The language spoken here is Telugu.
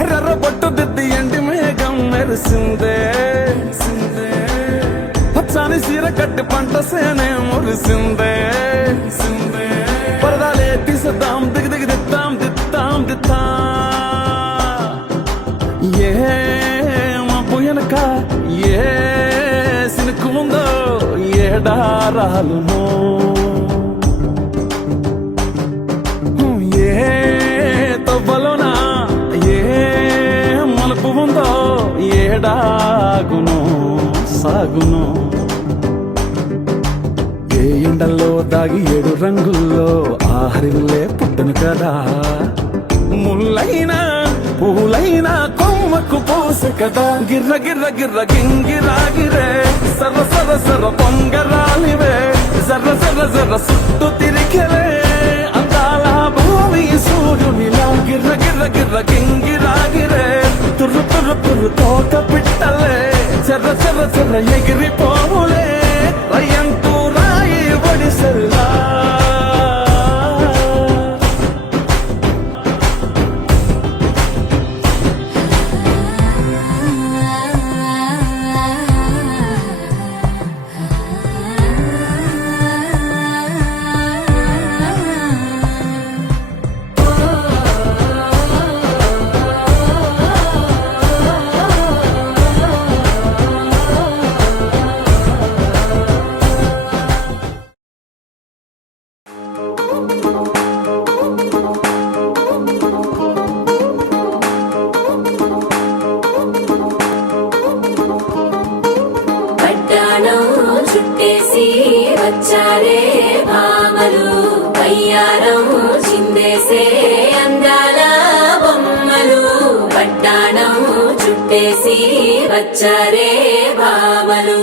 ఎర్ర బొట్టు దిద్ది ఎండి మేఘం మెరిసిందే పచ్చాని సీర కట్టి పంట సేనే మురిసిందే పరదాలే తీసేద్దాం దిగి దిగి దిద్దాం దిద్దాం దిద్దా ఏ మబ్బు వెనక ఏ సినుకు ఉందో ఏడారాలునో ఏ తవ్వలోనా ఏ మలుపు ఉందో ఏడాగునో సాగునో ఏ ఎండల్లో దాగి 7 రంగుల్లో ఆహరిల్లే పుట్టను కదా ముల్లైనా పూలైనా కొమ్మకు పోసె కదా గిర్ర గిర్ర గిర్ర గింగిరాగిరే సర్ర సర్ర సర్ర పొంగరాలివే జర్ర జర్ర జర్ర సుట్టు తిరిగలే అందాల భూమి సూర్యునిలా గిర్ర గిర్ర గిర్ర గింగిరాగిరే తుర్రు తుర్రు తుర్రు తోట పిట్టలే చెర్ర చెర్ర చెర్ర ఎగిరిపోవులే రయ్యంటూ రాయి ఒడిసెల్లా చుట్టేసి వచ్చారే భామలు వయ్యారం చిందేసే అందాల బొమ్మలు పట్టాణం చుట్టేసి వచ్చారే భామలు